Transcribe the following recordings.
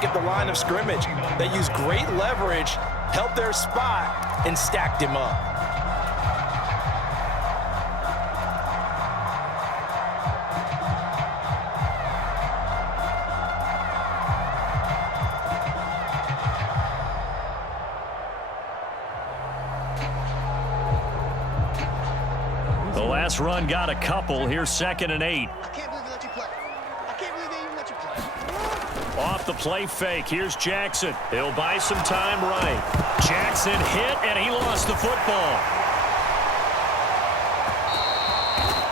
back at the line of scrimmage. They used great leverage, held their spot, and stacked him up. The last run got a couple. Here's 2nd and 8. I can't believe they let you play. I can't believe they even let you play. Off the play fake. Here's Jackson. He'll buy some time right. Jackson hit, and he lost the football.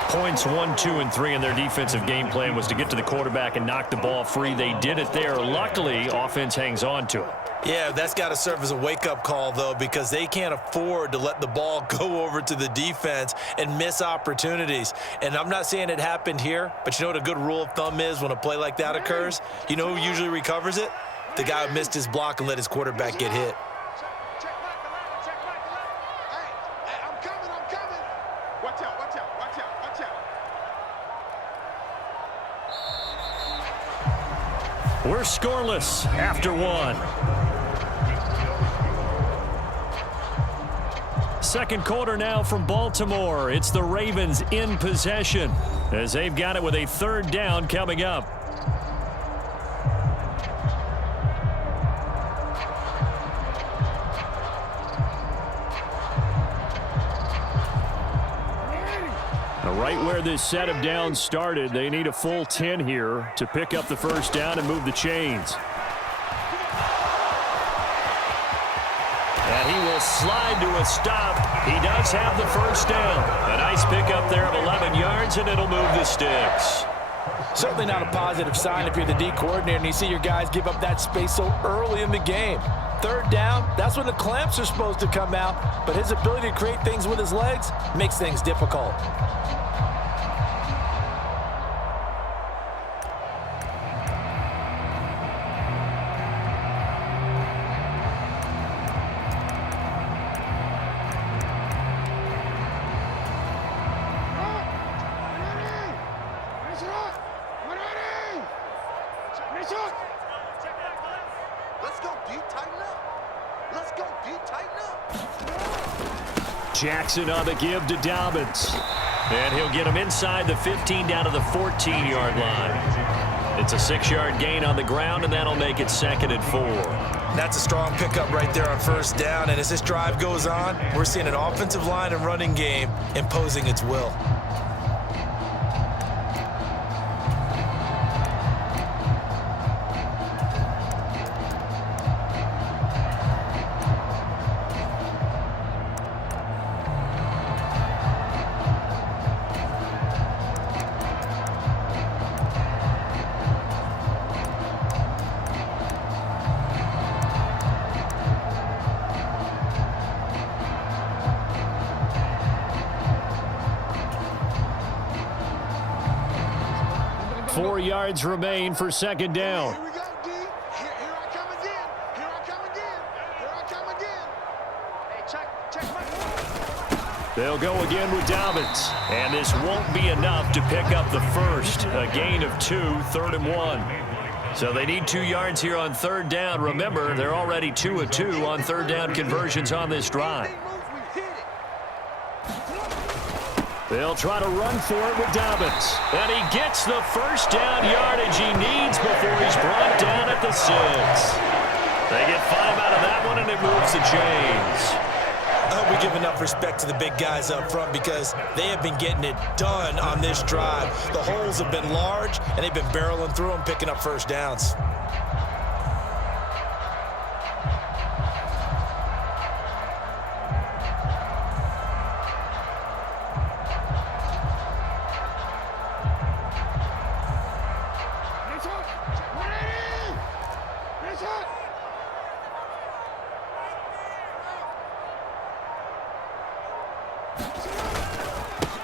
Points 1, 2, and 3 in their defensive game plan was to get to the quarterback and knock the ball free. They did it there. Luckily, offense hangs on to it. Yeah, that's got to serve as a wake-up call, though, because they can't afford to let the ball go over to the defense and miss opportunities. And I'm not saying it happened here, but you know what a good rule of thumb is when a play like that occurs? You know who usually recovers it? The guy who missed his block and let his quarterback get hit. Hey, I'm coming. Watch out. We're scoreless after 1. Second quarter now from Baltimore. It's the Ravens in possession as they've got it with a 3rd down coming up. Right where this set of downs started, they need a full 10 here to pick up the 1st down and move the chains. And he will slide to a stop. He does have the 1st down. A nice pickup there of 11 yards, and it'll move the sticks. Certainly not a positive sign if you're the D coordinator and you see your guys give up that space so early in the game. 3rd down, that's when the clamps are supposed to come out, but his ability to create things with his legs makes things difficult. Jackson on the give to Dobbins. And he'll get him inside the 15 down to the 14-yard line. It's a 6-yard gain on the ground, and that'll make it 2nd and 4. That's a strong pickup right there on 1st down, and as this drive goes on, we're seeing an offensive line and running game imposing its will. Four yards remain for 2nd down. Here we go, D. Here I come again. Hey, check. They'll go again with Dobbins. And this won't be enough to pick up the 1st. A gain of 2, 3rd and 1. So they need 2 yards here on 3rd down. Remember, they're already 2 of 2 on 3rd down conversions on this drive. They'll try to run for it with Dobbins. And he gets the 1st down yardage he needs before he's brought down at the 6. They get 5 out of that one, and it moves the chains. I hope we give enough respect to the big guys up front because they have been getting it done on this drive. The holes have been large, and they've been barreling through them, picking up 1st downs.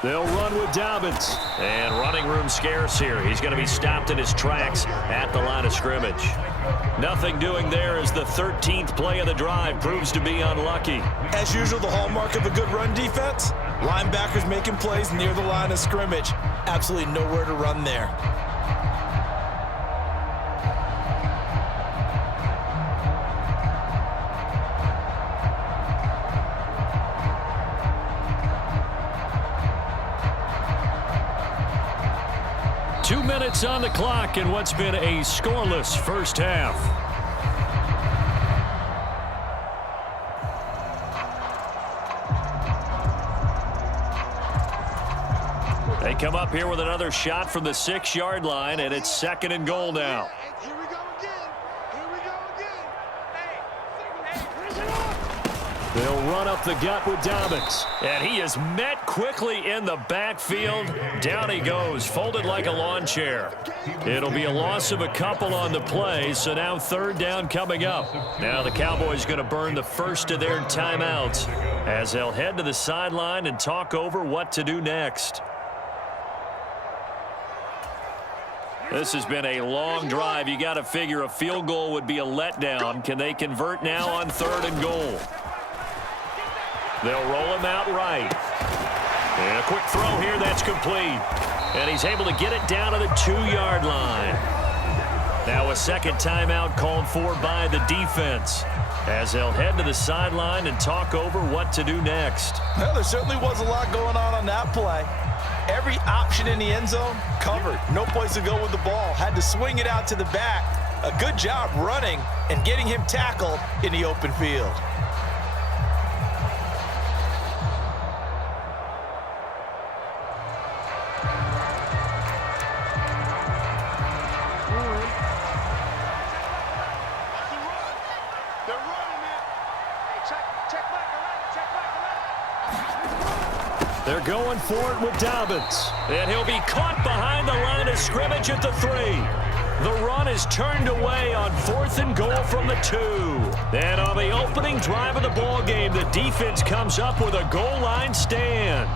They'll run with Dobbins. And running room scarce here. He's going to be stopped in his tracks at the line of scrimmage. Nothing doing there as the 13th play of the drive proves to be unlucky. As usual, the hallmark of a good run defense, linebackers making plays near the line of scrimmage. Absolutely nowhere to run there. minutes on the clock in what's been a scoreless first half. They come up here with another shot from the 6-yard line, and it's 2nd and goal now. Here we go again. Here we go again. They'll run up the gut with Dobbins. And he is met quickly in the backfield. Down he goes, folded like a lawn chair. It'll be a loss of a couple on the play, so now 3rd down coming up. Now the Cowboys going to burn the first of their timeouts as they'll head to the sideline and talk over what to do next. This has been a long drive. You got to figure a field goal would be a letdown. Can they convert now on 3rd and goal? They'll roll him out right. And a quick throw here, that's complete. And he's able to get it down to the 2-yard line. Now a second timeout called for by the defense as they'll head to the sideline and talk over what to do next. Well, there certainly was a lot going on that play. Every option in the end zone covered. No place to go with the ball. Had to swing it out to the back. A good job running and getting him tackled in the open field. They're running it. Hey, check back around. They're going for it with Dobbins. And he'll be caught behind the line of scrimmage at the 3. The run is turned away on 4th and goal from the 2. And on the opening drive of the ball game, the defense comes up with a goal line stand.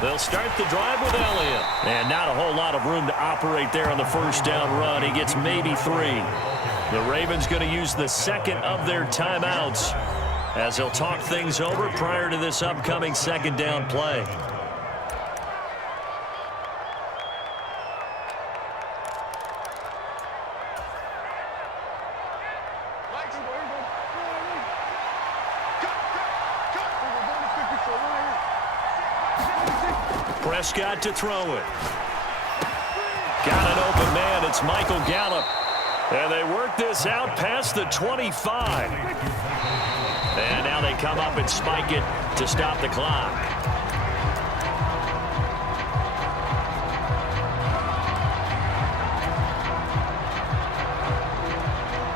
They'll start the drive with Elliott. And not a whole lot of room to operate there on the first down run. He gets maybe 3. The Ravens going to use the 2nd of their timeouts as they'll talk things over prior to this upcoming 2nd down play. Prescott to throw it. Got an open man. It's Michael Gallup. And they work this out past the 25. And now they come up and spike it to stop the clock.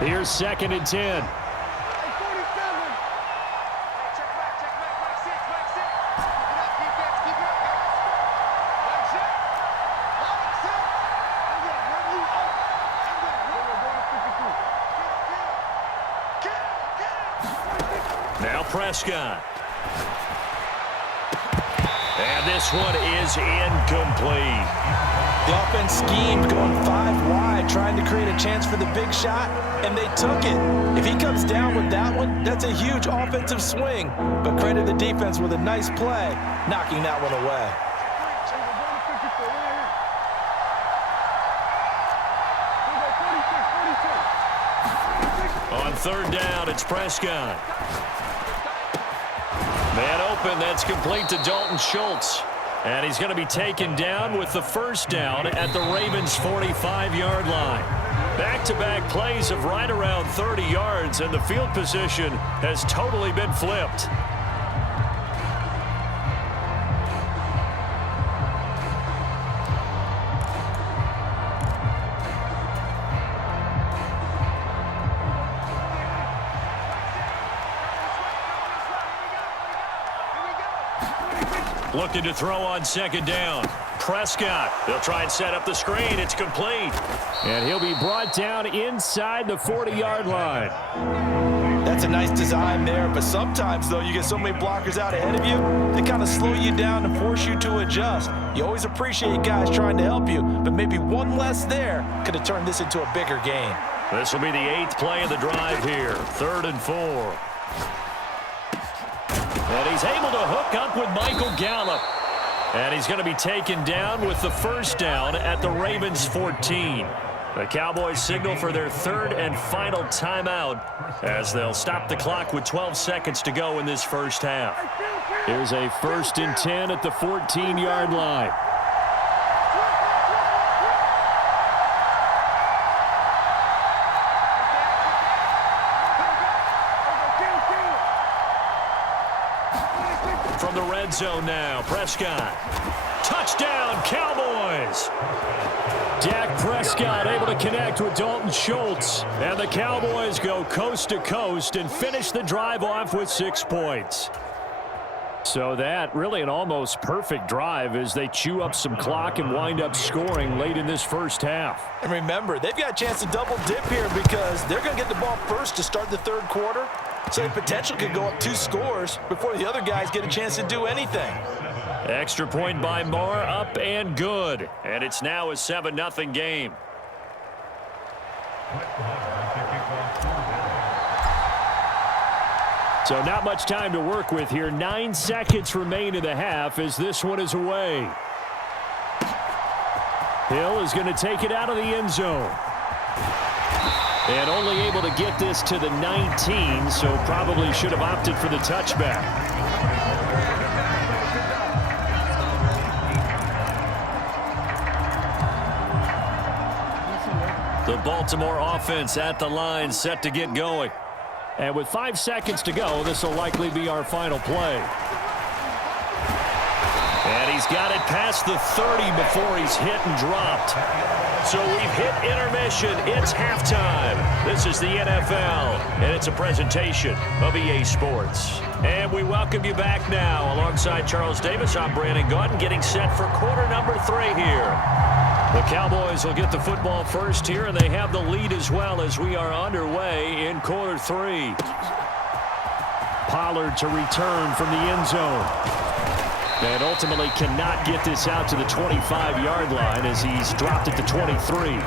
Here's 2nd and 10. Now Prescott. And this one is incomplete. The offense schemed going 5 wide, trying to create a chance for the big shot, and they took it. If he comes down with that one, that's a huge offensive swing. But credit the defense with a nice play, knocking that one away. On 3rd down, it's Prescott. Man open, that's complete to Dalton Schultz. And he's going to be taken down with the 1st down at the Ravens' 45-yard line. Back-to-back plays of right around 30 yards, and the field position has totally been flipped. Looking to throw on 2nd down. Prescott. They'll try and set up the screen. It's complete. And he'll be brought down inside the 40-yard line. That's a nice design there, but sometimes, though, you get so many blockers out ahead of you, they kind of slow you down and force you to adjust. You always appreciate guys trying to help you, but maybe one less there could have turned this into a bigger game. This will be the 8th play of the drive here. 3rd and 4. And he's able to hook up with Michael Gallup. And he's going to be taken down with the first down at the Ravens' 14. The Cowboys signal for their third and final timeout as they'll stop the clock with 12 seconds to go in this first half. Here's a 1st and 10 at the 14-yard line. From the red zone now, Prescott. Touchdown, Cowboys! Dak Prescott able to connect with Dalton Schultz. And the Cowboys go coast to coast and finish the drive off with 6 points. So that really an almost perfect drive as they chew up some clock and wind up scoring late in this first half. And remember, they've got a chance to double dip here because they're going to get the ball first to start the third quarter. So they potentially could go up 2 scores before the other guys get a chance to do anything. Extra point by Moore, up and good. And it's now a 7-0 game. So not much time to work with here. 9 seconds remain in the half as this one is away. Hill is going to take it out of the end zone. And only able to get this to the 19, so probably should have opted for the touchback. The Baltimore offense at the line, set to get going. And with 5 seconds to go, this will likely be our final play. And he's got it past the 30 before he's hit and dropped. So we've hit intermission. It's halftime. This is the NFL, and it's a presentation of EA Sports. And we welcome you back now. Alongside Charles Davis, I'm Brandon Gaudin, getting set for quarter number 3 here. The Cowboys will get the football first here, and they have the lead as well as we are underway in quarter 3. Pollard to return from the end zone. And ultimately cannot get this out to the 25-yard line as he's dropped at the 23.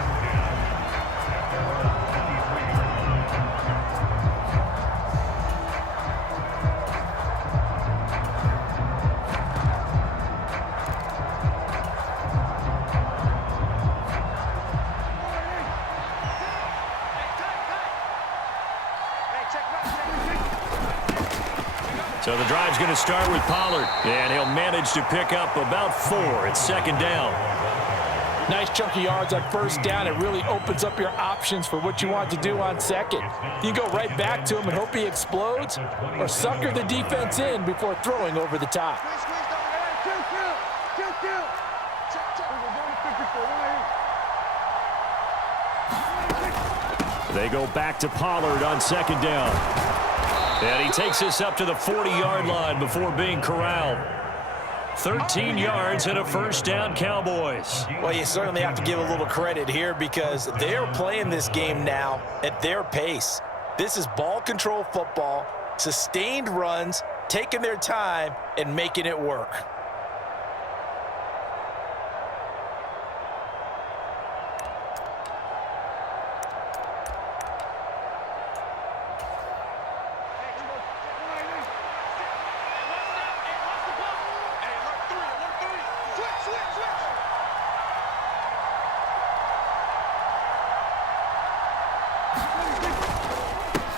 So the drive's going to start with Pollard, and he'll manage to pick up about 4. It's 2nd down. Nice chunk of yards on 1st down. It really opens up your options for what you want to do on 2nd. You can go right back to him and hope he explodes, or sucker the defense in before throwing over the top. They go back to Pollard on 2nd down. And he takes this up to the 40-yard line before being corralled. 13 yards and a 1st down, Cowboys. Well, you certainly have to give a little credit here because they're playing this game now at their pace. This is ball control football, sustained runs, taking their time, and making it work.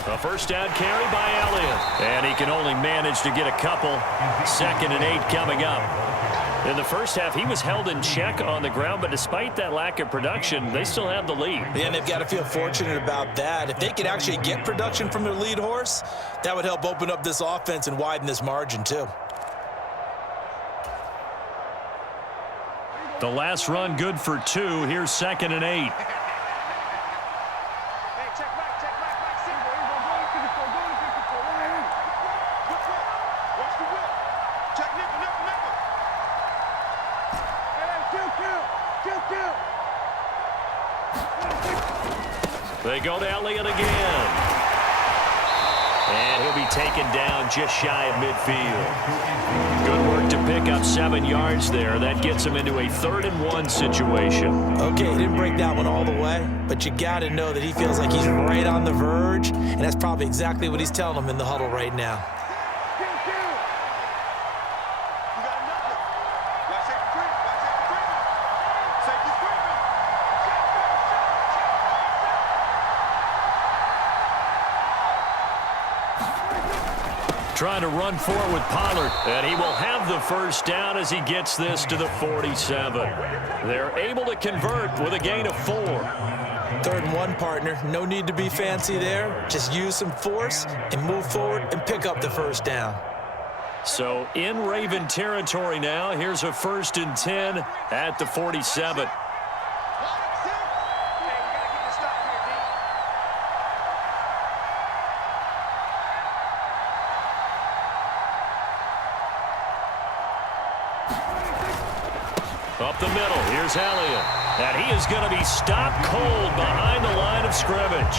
A 1st down carry by Elliott. And he can only manage to get a couple. 2nd and 8 coming up. In the first half, he was held in check on the ground, but despite that lack of production, they still have the lead. Yeah, and they've got to feel fortunate about that. If they could actually get production from their lead horse, that would help open up this offense and widen this margin too. The last run good for 2. Here's 2nd and 8. They go to Elliott again. And he'll be taken down just shy of midfield. Good work to pick up 7 yards there. That gets him into a 3rd and 1 situation. Okay, he didn't break that one all the way, but you got to know that he feels like he's right on the verge, and that's probably exactly what he's telling them in the huddle right now. Trying to run for it with Pollard, and he will have the first down as he gets this to the 47. They're able to convert with a gain of 4. 3rd and 1, partner. No need to be fancy there. Just use some force and move forward and pick up the first down. So in Raven territory now. Here's a 1st and 10 at the 47. Up the middle, here's Elliott. And he is going to be stopped cold behind the line of scrimmage.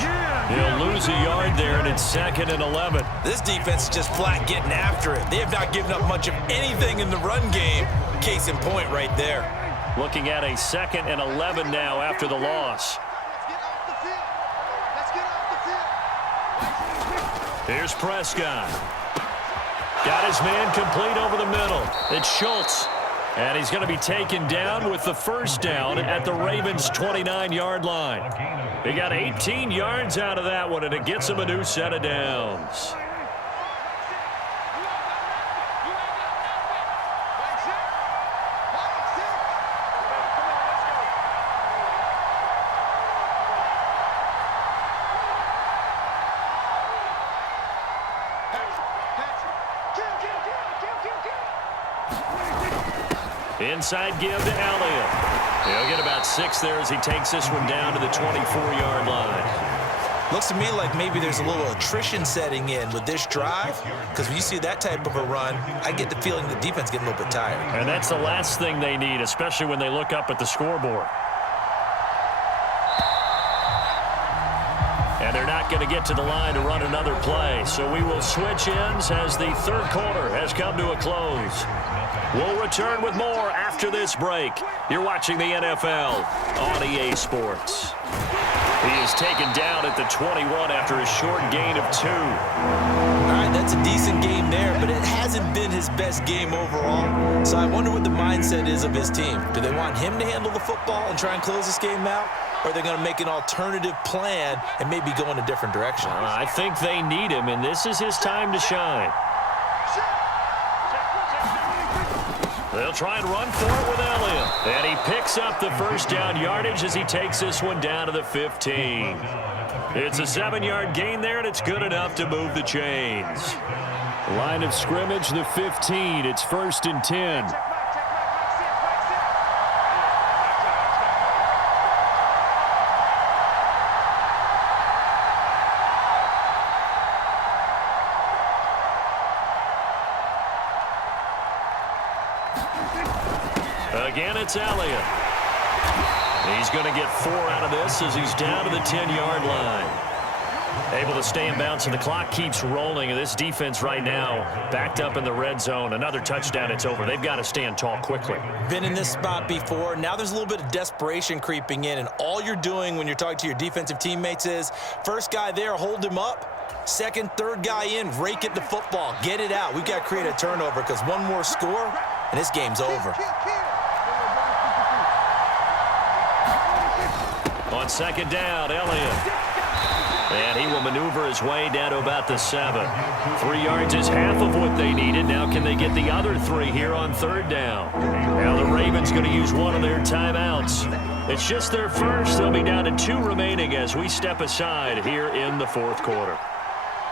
He'll lose a yard there, and it's 2nd and 11. This defense is just flat getting after it. They have not given up much of anything in the run game. Case in point right there. Looking at a 2nd and 11 now after the loss. Here's Prescott. Got his man complete over the middle. It's Schultz. And he's going to be taken down with the first down at the Ravens' 29-yard line. He got 18 yards out of that one, and it gets him a new set of downs. Inside give to Elliott. He'll get about 6 there as he takes this one down to the 24-yard line. Looks to me like maybe there's a little attrition setting in with this drive, because when you see that type of a run, I get the feeling the defense getting a little bit tired. And that's the last thing they need, especially when they look up at the scoreboard. And they're not going to get to the line to run another play. So we will switch ends as the 3rd quarter has come to a close. We'll return with more after this break. You're watching the NFL on EA Sports. He is taken down at the 21 after a short gain of 2. All right, that's a decent game there, but it hasn't been his best game overall. So I wonder what the mindset is of his team. Do they want him to handle the football and try and close this game out? Or are they going to make an alternative plan and maybe go in a different direction? I think they need him, and this is his time to shine. They'll try and run for it with Elliott. And he picks up the first down yardage as he takes this one down to the 15. It's a 7-yard gain there, and it's good enough to move the chains. Line of scrimmage, the 15. It's 1st and 10. Again, it's Elliott. He's going to get 4 out of this as he's down to the 10-yard line. Able to stay in bounds, and the clock keeps rolling. And this defense right now backed up in the red zone. Another touchdown, it's over. They've got to stand tall quickly. Been in this spot before. Now there's a little bit of desperation creeping in, and all you're doing when you're talking to your defensive teammates is, first guy there, hold him up. 2nd, 3rd guy in, rake at the football. Get it out. We've got to create a turnover because one more score, and this game's over. On 2nd down, Elliott. And he will maneuver his way down to about the 7. 3 yards is half of what they needed. Now can they get the other 3 here on 3rd down? Now the Ravens going to use one of their timeouts. It's just their first. They'll be down to 2 remaining as we step aside here in the 4th quarter.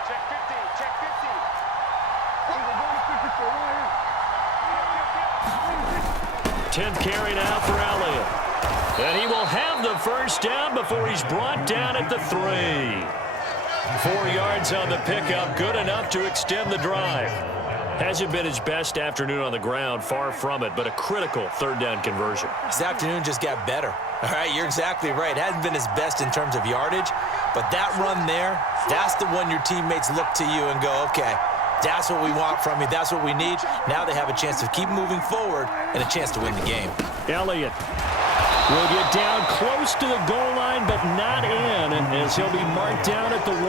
Check 50, check 50. 10th carry now for Elliott. And he will have the first down before he's brought down at the 3. 4 yards on the pickup, good enough to extend the drive. Hasn't been his best afternoon on the ground, far from it, but a critical 3rd down conversion. This afternoon just got better. All right, you're exactly right. It hasn't been his best in terms of yardage, but that run there, that's the one your teammates look to you and go, okay, that's what we want from you. That's what we need. Now they have a chance to keep moving forward and a chance to win the game. Elliott will get down close to the goal line, but not in, as he'll be marked down at the 1.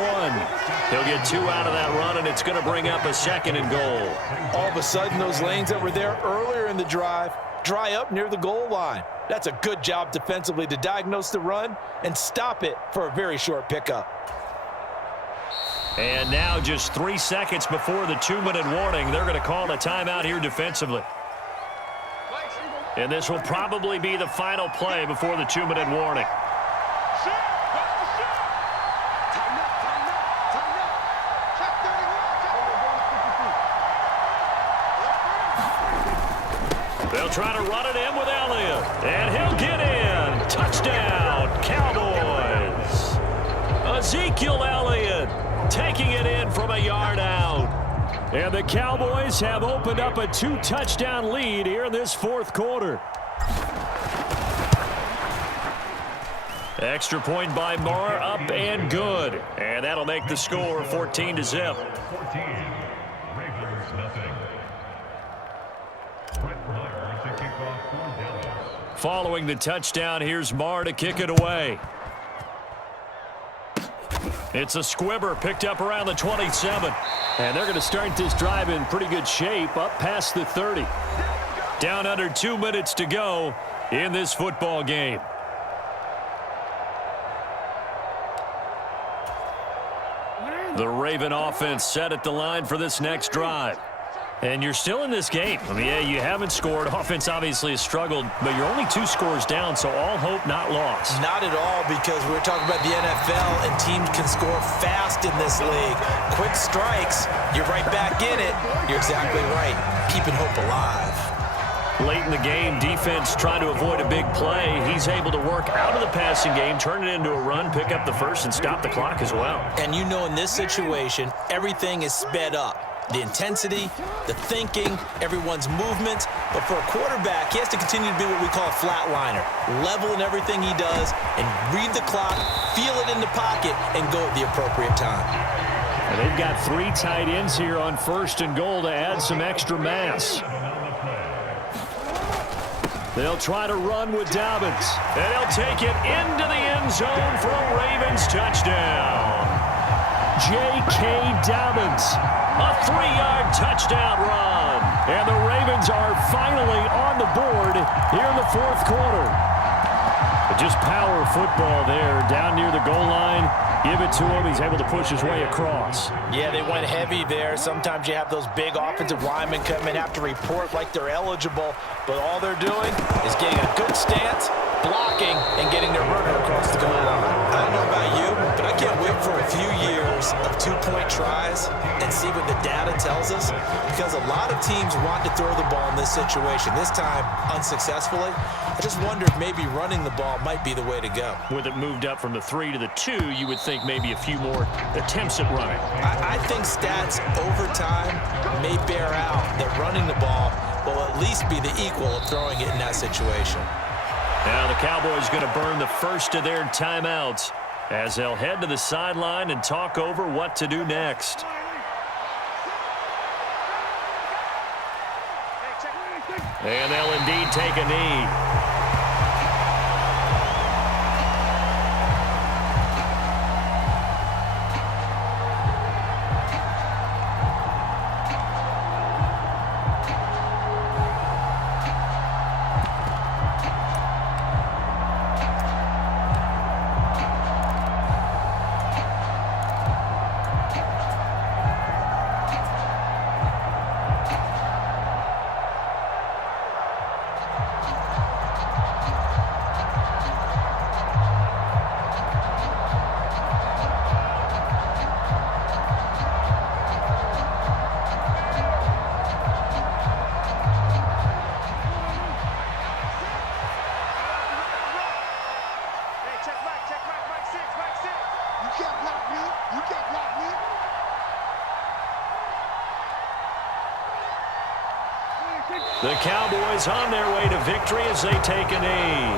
He'll get 2 out of that run, and it's going to bring up a 2nd and goal. All of a sudden, those lanes that were there earlier in the drive dry up near the goal line. That's a good job defensively to diagnose the run and stop it for a very short pickup. And now just 3 seconds before the 2-minute warning, they're going to call a timeout here defensively. And this will probably be the final play before the 2-minute warning. They'll try to run it in with Elliott. And he'll get in. Touchdown, Cowboys. Ezekiel Elliott taking it in from a yard out. And the Cowboys have opened up a 2-touchdown lead here in this fourth quarter. Extra point by Marr, up and good. And that'll make the score 14-0. Following the touchdown, here's Marr to kick it away. It's a squibber picked up around the 27. And they're going to start this drive in pretty good shape, up past the 30. Down under 2 minutes to go in this football game. The Raven offense set at the line for this next drive. And you're still in this game. I mean, yeah, you haven't scored. Offense obviously has struggled, but you're only 2 scores down, so all hope not lost. Not at all, because we're talking about the NFL, and teams can score fast in this league. Quick strikes, you're right back in it. You're exactly right. Keeping hope alive. Late in the game, defense trying to avoid a big play. He's able to work out of the passing game, turn it into a run, pick up the first, and stop the clock as well. And you know, in this situation, everything is sped up. The intensity, the thinking, everyone's movement. But for a quarterback, he has to continue to be what we call a flatliner. Level in everything he does and read the clock, feel it in the pocket, and go at the appropriate time. And they've got 3 tight ends here on 1st and goal to add some extra mass. They'll try to run with Dobbins. And he'll take it into the end zone for a Ravens touchdown. J.K. Dobbins, a 3-yard touchdown run. And the Ravens are finally on the board here in the fourth quarter. But just power football there, down near the goal line. Give it to him. He's able to push his way across. Yeah, they went heavy there. Sometimes you have those big offensive linemen come in, have to report like they're eligible, but all they're doing is getting a good stance, blocking, and getting their runner across the goal line. I don't know about you, but I can't wait for a few years of 2-point tries and see what the data tells us, because a lot of teams want to throw the ball in this situation, this time unsuccessfully. I just wonder if maybe running the ball might be the way to go. With it moved up from the 3 to the 2, you would think maybe a few more attempts at running. I think stats over time may bear out that running the ball will at least be the equal of throwing it in that situation. Now the Cowboys going to burn the first of their timeouts as they'll head to the sideline and talk over what to do next. And they'll indeed take a knee. The Cowboys on their way to victory as they take a knee.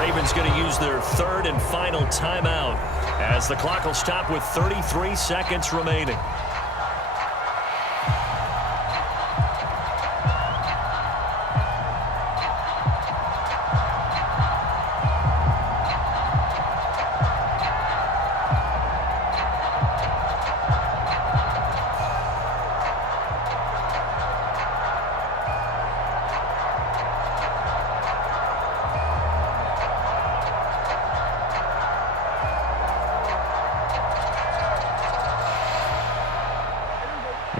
Ravens going to use their 3rd and final timeout as the clock will stop with 33 seconds remaining.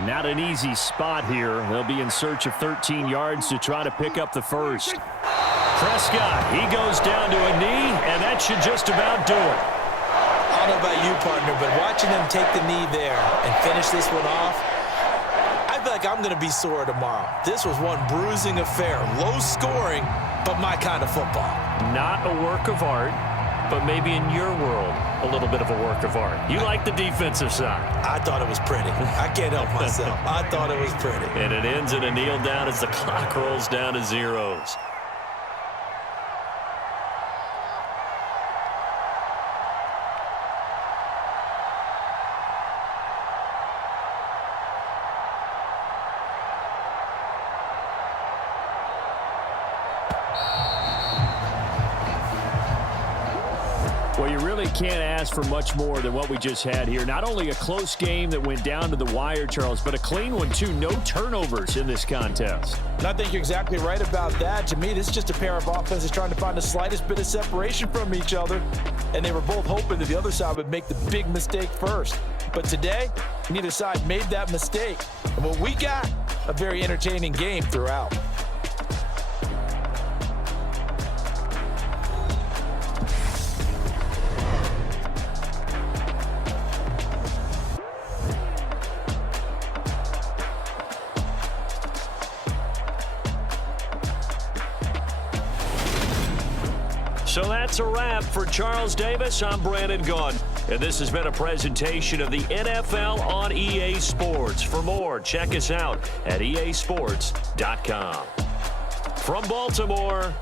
Not an easy spot here. They'll be in search of 13 yards to try to pick up the first. Prescott, he goes down to a knee, and that should just about do it. I don't know about you, partner, but watching them take the knee there and finish this one off, I feel like I'm going to be sore tomorrow. This was one bruising affair. Low scoring, but my kind of football. Not a work of art, but maybe in your world, a little bit of a work of art. You like the defensive side. I thought it was pretty. I can't help myself. I thought it was pretty. And it ends in a kneel down as the clock rolls down to zeros. Well, you really can't ask for much more than what we just had here. Not only a close game that went down to the wire, Charles, but a clean one, too. No turnovers in this contest. And I think you're exactly right about that. To me, this is just a pair of offenses trying to find the slightest bit of separation from each other. And they were both hoping that the other side would make the big mistake first. But today, neither side made that mistake. And what we got, a very entertaining game throughout. So that's a wrap for Charles Davis. I'm Brandon Gaudin, and this has been a presentation of the NFL on EA Sports. For more, check us out at easports.com. From Baltimore,